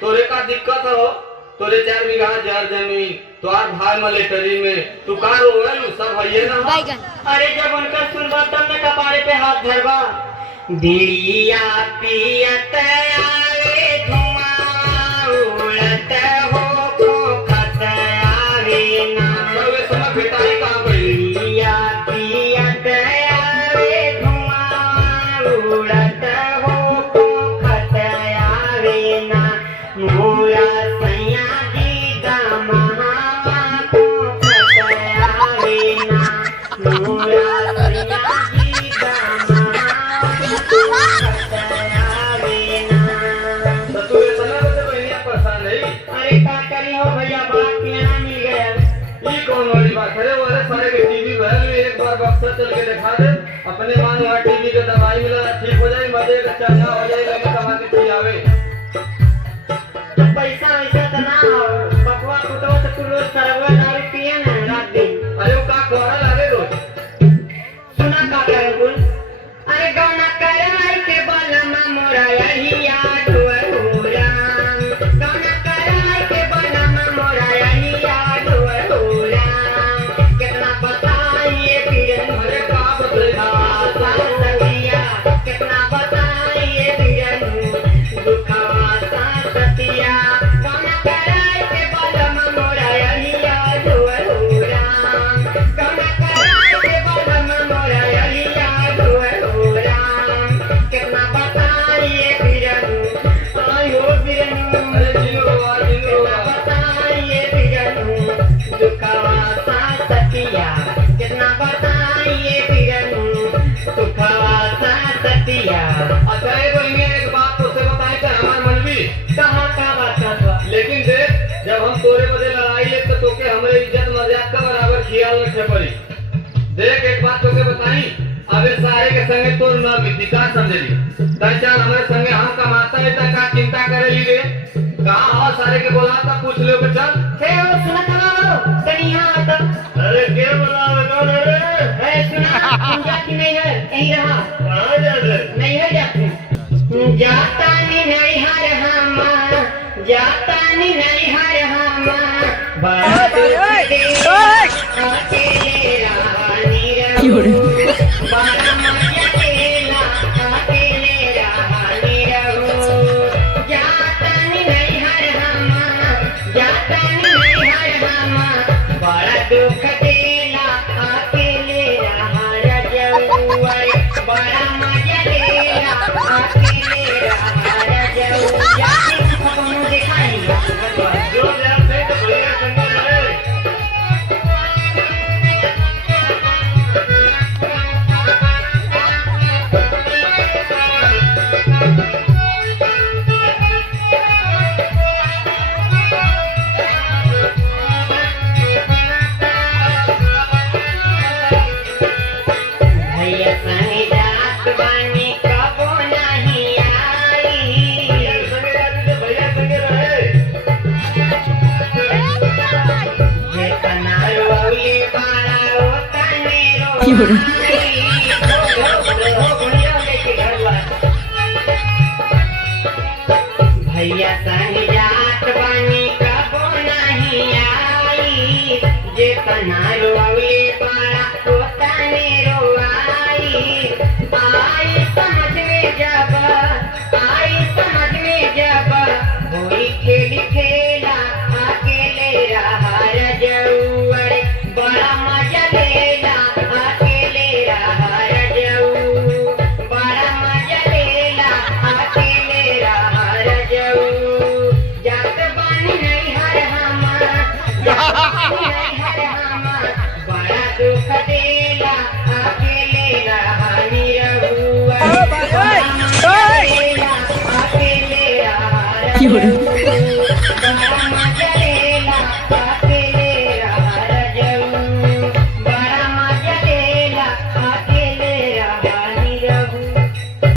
तोरे का दिक्कत हो? तोरे 4 बीघा जर जमीन तोहार भाई मिलिट्री में तू का रोवेलू सब है ना। अरे जब उनका सुनबा तब न कपारे पे हाथ धरबा। बीड़िया पियत आवे धुआं उड़त हो खोखत आवे ना। सबे समय बेटाई कहाँ गई? बीड़िया पियत आवे धुआं उड़त हो खोखत आवे ना। मोरा सैया जी गमहावा खोखत आवे ना। मोरा सैया जी गमहावा खोखत आवे ना। तो तू ये समय से बहनिया परेशान नहीं? अरे का करी हो भैया, बात यहाँ मिल गया। ये कौन वाली बात है? वाले सारे के टीवी में एक बार बक्सर चल के दिखा दे, अपने मान वहाँ टीवी के दवाई मिला ठीक हो जाए, मजे का चंगा हो जाए, लगे कमा के खिलावे। पैसा वैसा तो ना हो, बकवा कुटवा तो तू रोज सरवा दारू पिए ना रात दिन। अरे वो का कोहरा लागे रोज? सुना का करे बोल। अरे गौना करवाई के बलमा मोरा यही याद हुआ। गौना करवाई के बलमा मोरा यही याद हुआ। कितना बताइए पीरन अरे का बतलेगा? सतिया, कितना बताइए पीरन दुखवा सतिया। गौना कराई के बलमा मोरा यही याद हुआ। गौना कराई के बलमा मोरा यही याद हुआ। कितना बताइए पीरन, आयो पीरन। अरे जियो बाबा, जियो कितना बाबा। बताइए पीरन दुखवा सतिया। कितना बताइए पीरन दुखवा सतिया। अच्छा ये बहनिया एक बात तो से बताई तो हमार मन भी। कहाँ का बात करता? लेकिन देख जब हम तोरे बदे लड़ाई ले तो तोके हमरे इज्जत मर्यादा का बराबर ख्याल रखे पड़ी। देख एक बात तोके बताई, अबे सारे के संगे तोर ना बीती का समझली। तय चल हमारे संगे हम कमाता है ता का चिंता करे ली रे। कहाँ हो सारे के बोलाता पूछ ले के चल। हे वो सुना तमारो कहीं यहाँ आता। अरे के बोलावे कौन है रे? अरे सुना तुम जाती नहीं है, यहीं रहा। कहाँ जा रे? नहीं है जाती। जाता नहीं हर हम, जाता नहीं हर हम। बड़ा दुख दे अकेले रानी रहूं। बड़ा मजा देला अकेले रानी रहूं। जाता नहीं हर हम, जाता नहीं हर हम। बड़ा दुख देला अकेले रहूं। बड़ा मजा देला अकेले रहूं। जाती खपनों दिखाई जो यार से तो भैया संगे रहे। भैया संग जात बानी कबो नहीं आई। भैया संगे जाती तो भैया संगे रहे। जे कनाल वाली बाड़ा ओ कनेरो भैया संग जात बानी कबो नहीं आई। जे कनाल वाली बाड़ा ओ कनेरो आई। आई समझ में जब, आई समझ में जब होई खेली खेला अकेले रहा रजऊ। अरे बड़ा मजा लेला अकेले रहा रजऊ। बड़ा मजा लेला अकेले रहा रजऊ। जात बानी नहीं हर हम, जात बानी नहीं हर हम। बड़ा दुख देला अकेले रहा रहूं। बड़ा मजा लेला अकेले रहा रहूं। बड़ा